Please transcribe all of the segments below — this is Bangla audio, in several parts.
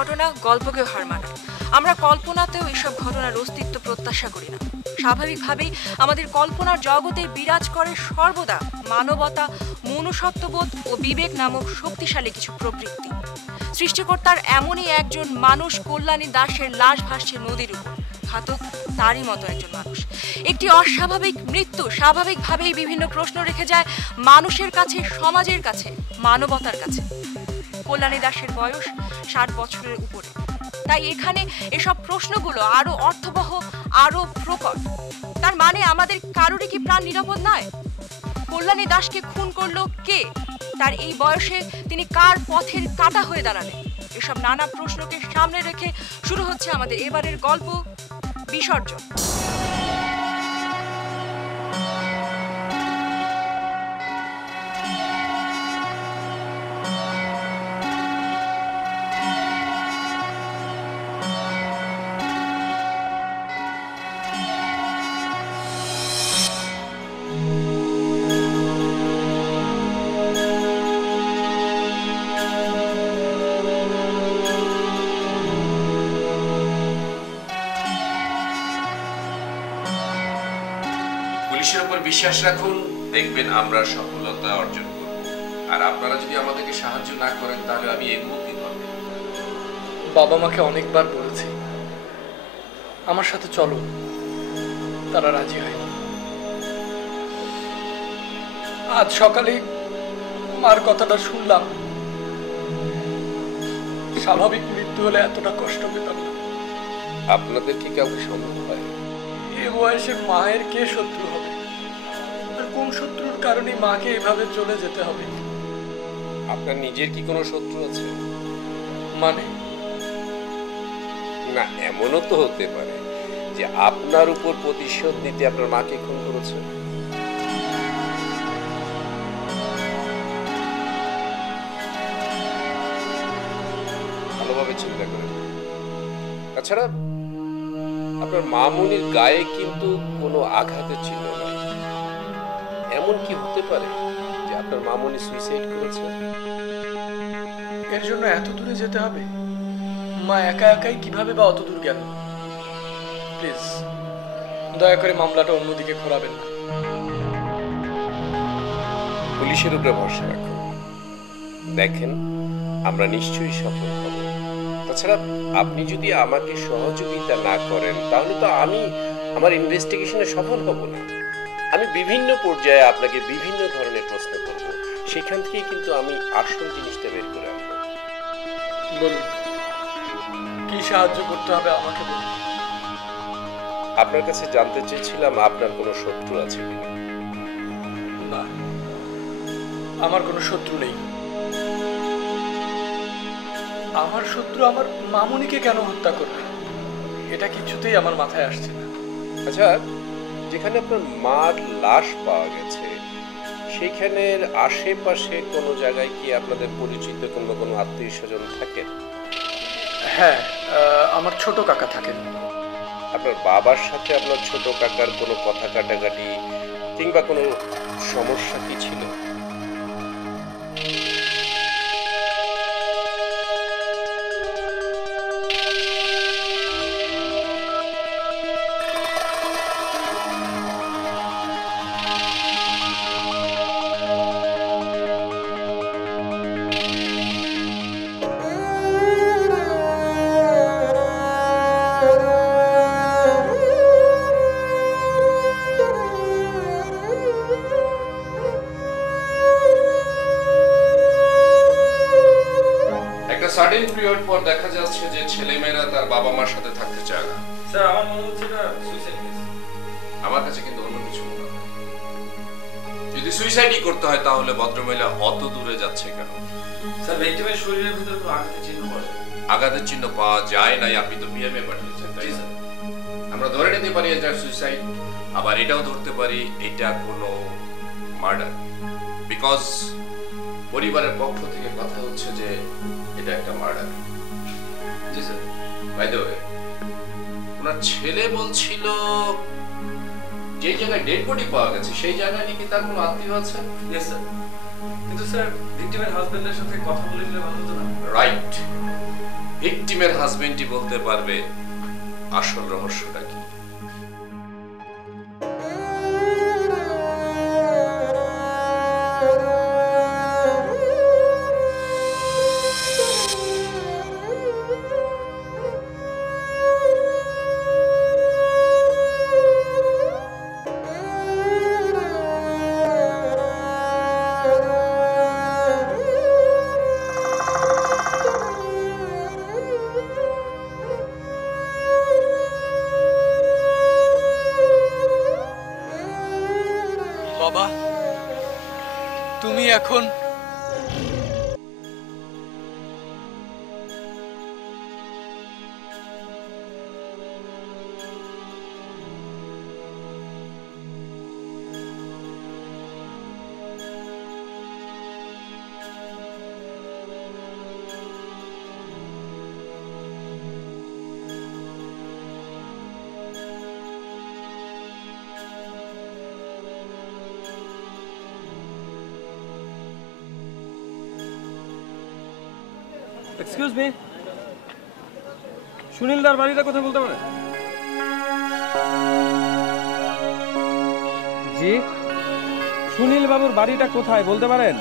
ঘটনা গল্পকেও হার মানায়। আমরা কল্পনাতেও এসব ঘটনার অস্তিত্ব প্রত্যাশা করি না। স্বাভাবিকভাবেই আমাদের কল্পনার জগতে বিরাজ করে সর্বদা মানবতা, মনুষ্যত্ববোধ ও বিবেক নামক শক্তিশালী কিছু প্রবৃত্তি। সৃষ্টিকর্তার এমনই একজন মানুষ কল্যাণী দাসের লাশ ভাসছে নদীর উপর। ঘাতক তারই মতো একজন মানুষ। একটি অস্বাভাবিক মৃত্যু স্বাভাবিকভাবেই বিভিন্ন প্রশ্ন রেখে যায় মানুষের কাছে, সমাজের কাছে, মানবতার কাছে। কল্যাণী দাসের বয়স 60 বছরের উপরে। তাই এখানে এসব প্রশ্নগুলো আরো অর্থবহ, আরো প্রকট। তার মানে আমাদের কারোরই কি প্রাণ নিরাপদ নয়? কল্যাণী দাসকে খুন করলো কে? তার এই বয়সে তিনি কার পথের কাঁটা হয়ে দাঁড়ালেন? এসব নানা প্রশ্নকে সামনে রেখে শুরু হচ্ছে আমাদের এবারের গল্প বিসর্জন। পুলিশের উপর বিশ্বাস রাখুন, দেখবেন আমরা সফলতা অর্জন করব। আর আপনারা যদি আমাদেরকে সাহায্য না করেন তাহলে আমি এগোবো কিভাবে? বাবা মাকে অনেকবার বলেছি আমার সাথে চলো, তারা রাজি হয়নি। আজ সকালে মার কথাটা শুনলাম। স্বাভাবিক মৃত্যু হলে এতটা কষ্ট পেতাম না। আপনাদের কি কাউকে সন্দেহ হয়? এ বয়সে মায়ের কে শত্রু হবে? আর কোন শত্রুর কারণে মাকে এভাবে চলে যেতে হবে? আপনার নিজের কি কোনো শত্রু আছে? মানে না, এমনও তো হতে পারে যে আপনার উপর প্রতিশোধ নিতে আপনার মাকে খুন করেছে। ভালোভাবে চিন্তা করেন। তাছাড়া আপনার মামুনির গায়ে কিন্তু কোনো আঘাতের চিহ্ন নাই। এমন কি হতে পারে যে আপনার মামুনি সুইসাইড করেছে? এর জন্য এত দূরে যেতে হবে? মা একা একাই কিভাবে বা অত দূর গেল? প্লিজ দয়া করে মামলাটা অন্যদিকে ঘোরাবেন না। পুলিশের উপরে ভরসা রাখুন, দেখেন আমরা নিশ্চয়ই সফল হব। তাছাড়া আপনি যদি আমাকে সহযোগিতা না করেন তাহলে তো আমি আমার ইনভেস্টিগেশনে সফল হব না। আমি বিভিন্ন পর্যায়ে আপনাকে বিভিন্ন ধরনের প্রশ্ন করব, সেখান থেকেই কিন্তু আমি আসল জিনিসটা বের করে আনবো। বলুন কি সাহায্য করতে হবে আমাকে বলুন। আপনার কাছে জানতে চেয়েছিলাম আপনার কোনো শত্রু আছে কিনা? না, আমার কোনো শত্রু নেই। আমার শত্রু আমার মামুনিকে কেন হত্যা করবে, এটা কিছুতেই আমার মাথায় আসছে না। আচ্ছা, যেখানে আপনার মার লাশ পাওয়া গেছে সেখানের আশেপাশে কোনো জায়গায় কি আপনাদের পরিচিত কিংবা কোনো আত্মীয় স্বজন থাকেন? হ্যাঁ, আমার ছোট কাকা থাকেন। আপনার বাবার সাথে আপনার ছোট কাকার কোনো কথা কাটাকাটি কিংবা কোনো সমস্যা কি ছিল? সার্টেন পিরিয়ড পর দেখা যাচ্ছে যে ছেলেমেয়েরা তার বাবা মার সাথে থাকতে চায় না। স্যার আমার মনে হচ্ছে না সুইসাইড কেস। আমার কাছে কিন্তু অন্য কিছু মনে হয়। যদি সুইসাইডই করতে হয় তাহলে ভদ্রমহিলা অত দূরে যাচ্ছে কেন? স্যার ভিকটিমের শরীরের ভিতরে কোনো আঘাতের চিহ্ন পাওয়া যায়? আঘাতের চিহ্ন পাওয়া যায় নাই, আপনি তো বিএমএ পাঠিয়েছেন, তাই না? আমরা ধরে নিতে পারি এটা সুইসাইড, আবার এটাও ধরতে পারি এটা কোনো মার্ডার, বিকজ পরিবারের পক্ষ থেকে কথা হচ্ছে যে এটা একটা মার্ডার। জি স্যার। বাই দ্য ওয়ে, ওনার ছেলে বলছিল যে জায়গায় ডেড বডি পাওয়া গেছে সেই জায়গায় নাকি তার কোনো আত্মীয় আছে। Yes sir. কিন্তু স্যার ভিকটিমের হাজবেন্ডের সাথে কথা বলে নিলে ভালো হতো না? রাইট, ভিকটিমের হাজবেন্ডই বলতে পারবে আসল রহস্যটা কি। বাবা, তুমি এখন এক্সকিউজ মি, সুনীলদার বাড়িটা কোথায় বলতে পারেন? জি, সুনীল বাবুর বাড়িটা কোথায় বলতে পারেন?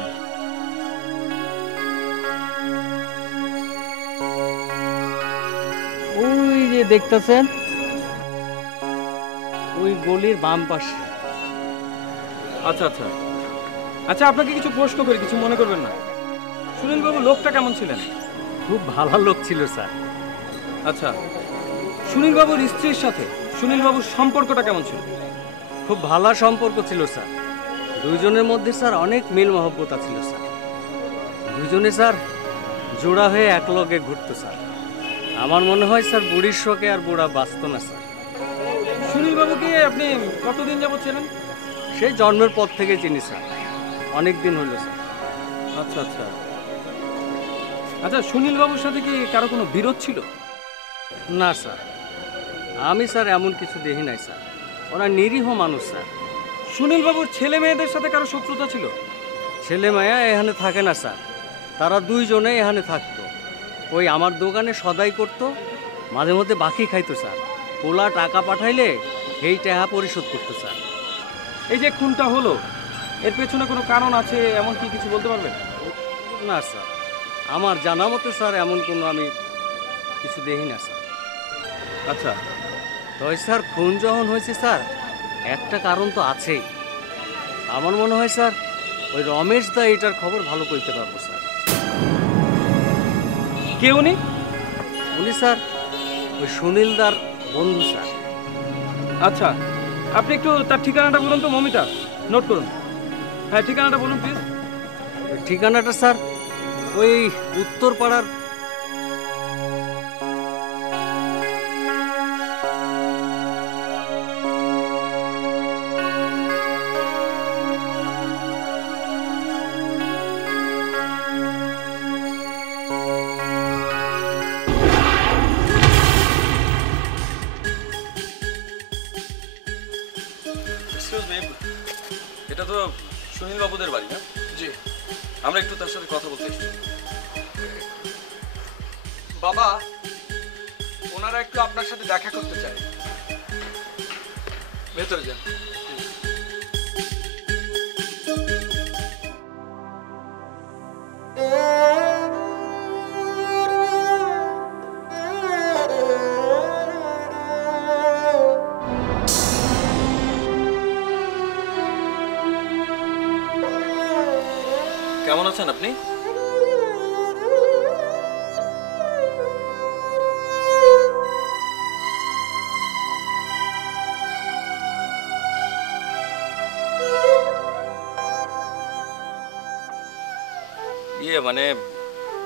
ওই যে দেখতেছেন ওই গলির বাম পাশে। আচ্ছা আচ্ছা আচ্ছা, আপনাকে কিছু প্রশ্ন করি, কিছু মনে করবেন না। সুনীল বাবু লোকটা কেমন ছিলেন? খুব ভালো লোক ছিল স্যার। আচ্ছা, সুনীল বাবুর স্ত্রীর সাথে সুনীল বাবুর সম্পর্কটা কেমন ছিল? খুব ভালো সম্পর্ক ছিল স্যার। দুইজনের মধ্যে স্যার অনেক মিল মহব্বতা ছিল স্যার। দুইজনে স্যার জোড়া হয়ে এক লগে ঘুরতো স্যার। আমার মনে হয় স্যার বুড়ির শোকে আর বুড়া বাঁচত না স্যার। সুনীল বাবুকে আপনি কতদিন যাবত ছিলেন? সেই জন্মের পর থেকে চিনি স্যার, অনেক দিন হলো স্যার। আচ্ছা আচ্ছা আচ্ছা, সুনীল বাবুর সাথে কি কারো কোনো বিরোধ ছিল? না স্যার, আমি স্যার এমন কিছু দেখি নাই স্যার। ওরা নিরীহ মানুষ স্যার। সুনীল বাবুর ছেলে মেয়েদের সাথে কারো শত্রুতা ছিল? ছেলে মেয়া এখানে থাকে না স্যার, তারা দুইজনে এখানে থাকতো। ওই আমার দোকানে সদাই করতো, মাঝে মধ্যে বাকি খাইতো স্যার। পোলা টাকা পাঠাইলে সেই টাকা পরিশোধ করতো স্যার। এই যে খুনটা হলো, এর পেছনে কোনো কারণ আছে এমন কি কিছু বলতে পারবেন? না স্যার, আমার জানা মতে স্যার এমন কোনো আমি কিছু দেখি না স্যার। আচ্ছা, তবে স্যার খুন যখন হয়েছে স্যার একটা কারণ তো আছেই। আমার মনে হয় স্যার ওই রমেশ দা এটার খবর ভালো কইতে পারবো স্যার। কে উনি? উনি স্যার ওই সুনীলদার বন্ধু স্যার। আচ্ছা, আপনি একটু তার ঠিকানাটা বলুন তো মমিতা, নোট করুন। হ্যাঁ, ঠিকানাটা বলুন প্লিজ। ওই ঠিকানাটা স্যার ওই উত্তর পাড়ার এক্সকিউজ মি, এটা তো সুনীল বাবুদের বাড়ি না? জি আমরা একটু তার সাথে কথা বলতে এসেছি। বাবা, ওনারা একটু আপনার সাথে দেখা করতে চায়। ভেতরে যান। কেমন আছেন আপনি? মানে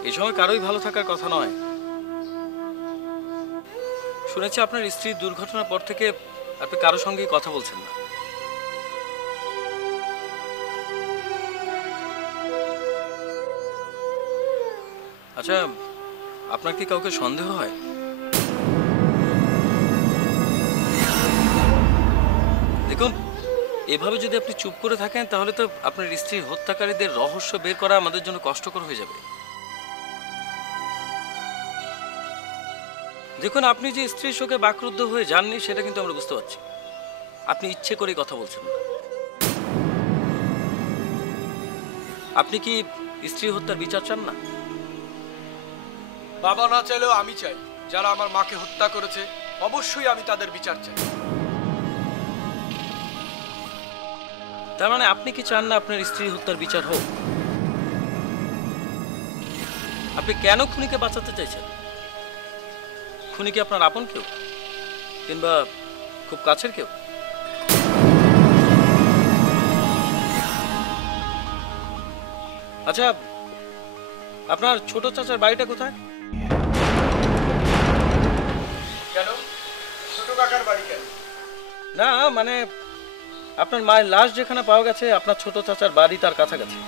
এই সময় কারোই ভালো থাকার কথা নয়। শুনেছি আপনার স্ত্রীর দুর্ঘটনার পর থেকে আপনি কারোর সঙ্গেই কথা বলছেন না। আচ্ছা, আপনার কি কাউকে সন্দেহ হয়? দেখুন, এভাবে যদি আপনি চুপ করে থাকেন তাহলে তো আপনার স্ত্রীর হত্যাকারীদের রহস্য বের করা আমাদের জন্য কষ্টকর হয়ে যাবে। দেখুন, আপনি যে স্ত্রীর শোকে বাকরুদ্ধ হয়ে যাননি সেটা কিন্তু আমরা বুঝতে পারছি। আপনি ইচ্ছে করেই কথা বলছেন না। আপনি কি স্ত্রী হত্যার বিচার চান না? বাবা না চাইলেও আমি চাই, যারা আমার মাকে হত্যা করেছে অবশ্যই আমি তাদের বিচার চাই। তার মানে আপনি কি চান না আপনার স্ত্রী হত্যার বিচার হোক? আপনি কেন খুনিকে বাঁচাতে চাইছেন? খুনি কি আপনার আপন কেউ, কিংবা খুব কাছের কেউ? আচ্ছা, আপনার ছোট চাচার বাড়িটা কোথায়? কেন? ছোট কাকার বাড়ি কেন? না মানে আপনার মায়ের লাশ যেখানে পাওয়া গেছে আপনার ছোট চাচার বাড়ি তার কাছাকাছি।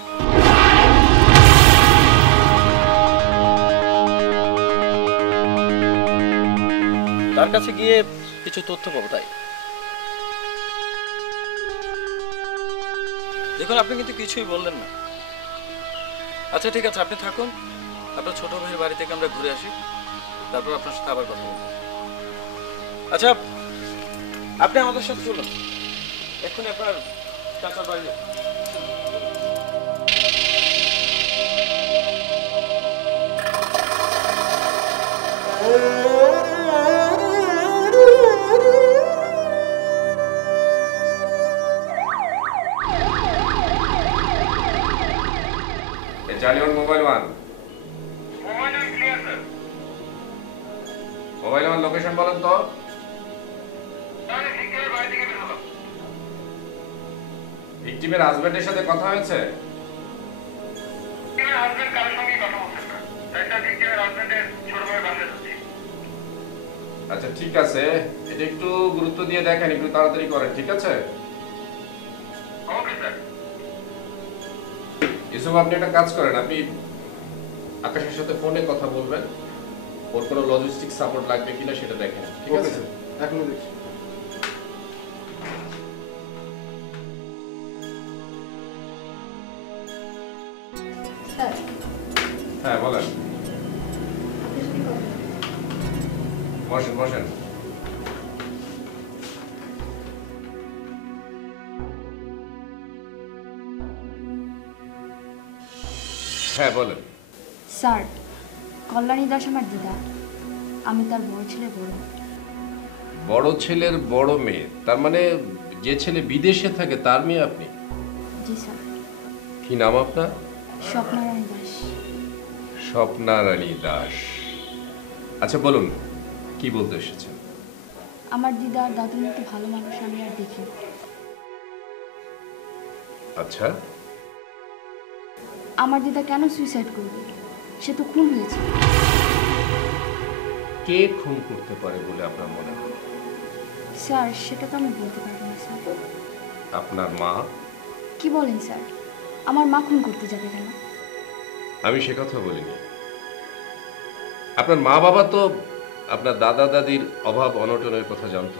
তার কাছে গিয়ে কিছু তথ্য পাবো তাই। দেখুন, আপনি কিন্তু কিছুই বললেন না। আচ্ছা ঠিক আছে, আপনি থাকুন। আপনার ছোট ভাইয়ের বাড়ি থেকে আমরা ঘুরে আসি, তারপর আপনার সাথে আবার কথা বলবো। আচ্ছা, আপনি আমাদের সাথে চলুন, এক্ষুনি আপনার চাচার বাড়ি যান। জানি ওর mobile one. Mobile one location বলেন তো। ভিকটিমের হাজবেন্ডের সাথে কথা হয়েছে? আচ্ছা ঠিক আছে, এটা একটু গুরুত্ব দিয়ে দেখেন, একটু তাড়াতাড়ি করেন, ঠিক আছে? ইউসুফ, আপনি একটা কাজ করেন, আপনি আকাশের সাথে ফোনে কথা বলবেন, ওর কোনো লজিস্টিক সাপোর্ট লাগবে কিনা সেটা দেখেন, ঠিক আছে? এখনো দেখছি। হ্যাঁ বলেন। বসেন বসেন। হ্যাঁ বলেন। স্যার, কল্যাণী দাস আমার দিদা, আমি তার বড় ছেলে বড়। বড় ছেলের বড় মেয়ে, তার মানে যে ছেলে বিদেশে থাকে তার মেয়ে আপনি? জি স্যার। কি নাম আপনার? স্বপ্নারায়ণ দাস। স্বপ্নারানী দাস। আচ্ছা বলুন, কি বলতে এসেছেন? আমার দিদা আর দাদুর মতো ভালো মানুষ আমি আর দেখি। আচ্ছা, আমার দিদা কেন সুইসাইড করবে? সে তো খুন হয়েছে। কে খুন করতে পারে বলে আপনার মনে হয়? স্যার, সেটা তো আমি বলতে পারবো না স্যার। আপনার মা? কি বলেন স্যার? আমার মা খুন করতে যাবে কেন? আমি সে কথা বলিনি। আপনার মা বাবা তো আপনার দাদা দাদির অভাব অনটনের কথা জানতো।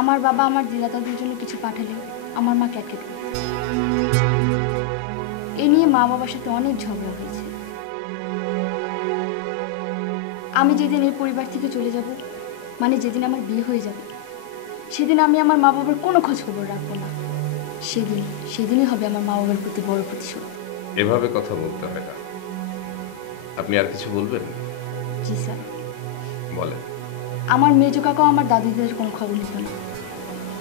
আমার বাবা আমার দিদা দাদুর জন্য কিছু পাঠালে আমার মা ক্যাটকেট করত। এ নিয়ে মা বাবার সাথে অনেক ঝগড়া হয়েছে। আমি যেদিন এই পরিবার থেকে চলে যাব, মানে যেদিন আমার বিয়ে হয়ে যাবে, সেদিন আমি আমার মা বাবার কোনো খোঁজ খবর রাখবো না। সেদিনই হবে আমার মা বাবার প্রতি বড় প্রতিশোধ। এভাবে কথা বলতে হয় না। আপনি আর কিছু বলবেন? জি স্যার। বলেন। আমার মেজো কাকাও আমার দাদু দিদার কোনো খবর নিত না,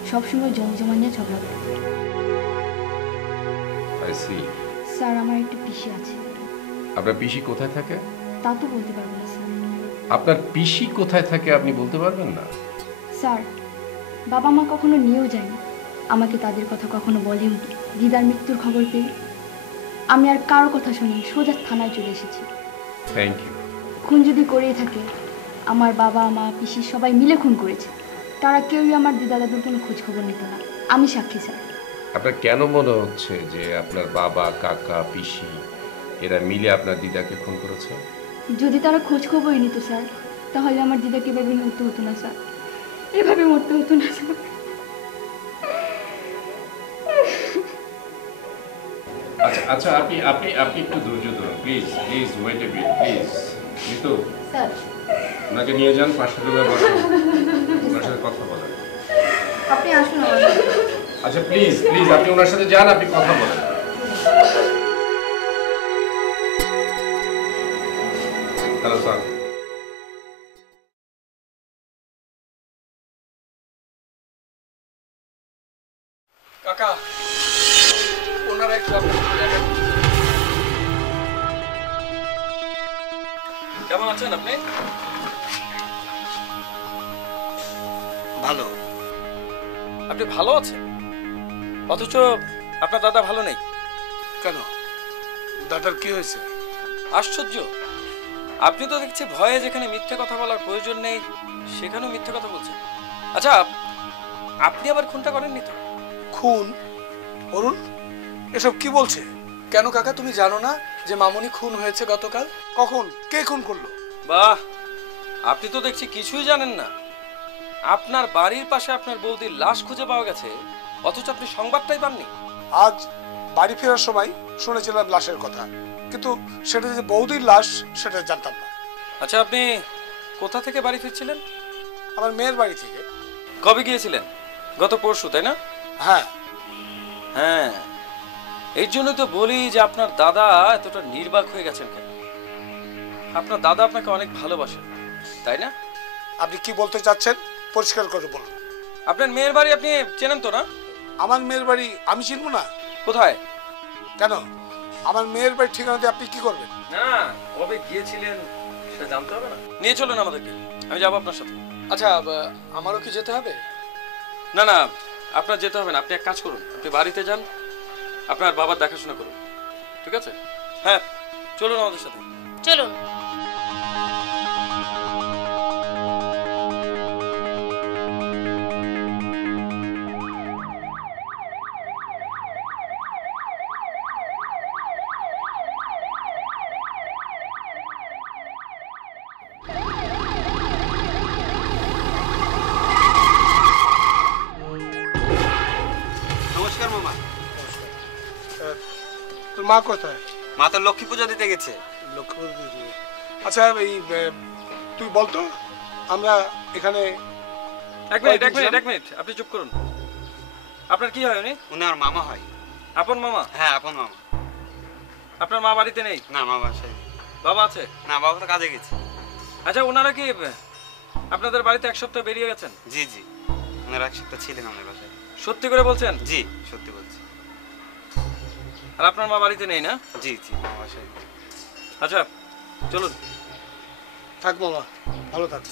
সবসময় জমি জমা নিয়ে ঝগড়া করত। I C. স্যার, আমার একটা পিসি আছে। আপনার পিসি কোথায় থাকে? তা তো বলতে পারবো না স্যার। আপনার পিসি কোথায় থাকে আপনি বলতে পারবেন না? স্যার, বাবা মা কখনো নিয়েও যায়নি, আমাকে তাদের কথা কখনো বলেও। দিদার মৃত্যুর খবর পেয়ে আমি আর কারো কথা শুনি সোজা থানায় চলে এসেছি। Thank you. খুন যদি করেই থাকে আমার বাবা মা পিসি সবাই মিলে খুন করেছে। তারা কেউই আমার দিদা দাদুর কোনো খোঁজ খবর নিত না। আমি সাক্ষী স্যার। আপনার কেন মনে হচ্ছে যে আপনার বাবা, কাকা, পিসি এরা মিলে আপনার দিদাকে খুন করেছে? যদি তারা খোঁজ খবরই নিত স্যার, তাহলে আমার দিদাকে এভাবে মরতে হতো না স্যার, এভাবে মরতে হতো না স্যার। আচ্ছা আচ্ছা, আপনি আপনি আপনি একটু ধৈর্য ধরুন please, please wait a bit please. Mitu, sir ওনাকে নিয়ে যান, পাশের রুমে বসুন, ওনার সাথে কথা বলেন। আপনি আসুন আমার সাথে। আচ্ছা প্লিজ প্লিজ, আপনি ওনার সাথে যান, আপনি কথা বলেন। Hello sir. কাকা, ওনারা একটু আপনার সাথে দেখা করতে চায়। কেমন আছেন আপনি? ভালো। আপনি ভালো আছেন, অথচ আপনার দাদা ভালো নেই কেন, দাদার কি হয়েছে? আশ্চর্য, আপনি তো দেখছি ভয়ে যেখানে মিথ্যে কথা বলার প্রয়োজন নেই সেখানেও মিথ্যে কথা বলছেন। আচ্ছা, আপনি আবার খুনটা করেননি তো? খুন? অরুণ এসব কি বলছে? কেন কাকা, তুমি জানো না যে মামুনি খুন হয়েছে গতকাল? কখন? কে খুন করলো? বাহ, আপনি তো দেখছি কিছুই জানেন না। আপনার বাড়ির পাশে আপনার বৌদির লাশ খুঁজে পাওয়া গেছে, অথচ আপনি সংবাদটাই পাননি। আজ বাড়ি ফেরার সময় শুনেছিলাম লাশের কথা, কিন্তু সেটা যে বৌদির লাশ সেটা জানতাম না। আচ্ছা, আপনি কোথা থেকে বাড়ি ফিরছিলেন? আমার মেয়ের বাড়ি থেকে। কবে গিয়েছিলেন? গত পরশু, তাই না? হ্যাঁ। হ্যাঁ, এই জন্য তো বলি যে আপনার দাদা এতটা নির্বাক হয়ে গেছেন কেন? আপনার দাদা আপনাকে অনেক ভালোবাসেন, তাই না? আপনি কি বলতে চাচ্ছেন পরিষ্কার করে বলুন। আপনার মেয়ের বাড়ি আপনি চেনেন তো না? আমার মেয়ের বাড়ি আমি চিনব না? কোথায়? কেন, আমার মেয়ের বাড়ির ঠিকানা দিয়ে আপনি কি করবেন? না, কবে গিয়েছিলেন সেটা জানতে হবে না? নিয়ে চলুন আমাদেরকে, আমি যাবো আপনার সাথে। আচ্ছা, আমারও কি যেতে হবে? না না, আপনার যেতে হবে না। আপনি এক কাজ করুন, আপনি বাড়িতে যান, আপনার বাবার দেখাশোনা করুন, ঠিক আছে? হ্যাঁ, চলুন আমাদের সাথে। চলুন। নমস্কার মামা। তোর মা কোথায়? মা তো লক্ষ্মী পূজা দিতে গেছে। লক্ষ্মী পুজো দিতে। আচ্ছা, এই তুই বলতো আমরা এখানে এক মিনিট, আপনি চুপ করুন। আপনার কি হয় উনি? উনি আমার মামা হয়। আপন মামা? হ্যাঁ, আপন মামা। আপনার মা বাড়িতে নেই? না, মা বাসায়। বাবা আছে? না, বাবা তো কাজে গেছে। আচ্ছা, ওনারা কি আপনাদের বাড়িতে এক সপ্তাহ বেরিয়ে গেছেন? জি জি, ওনারা এক সপ্তাহ ছিলেন আমার বাসায়। সত্যি করে বলছেন? জি, সত্যি বলছি। আর আপনার মা বাড়িতে নেই না? জি জি, মা বাসায়। আচ্ছা, চলুন। থাক মামা, ভালো থাক।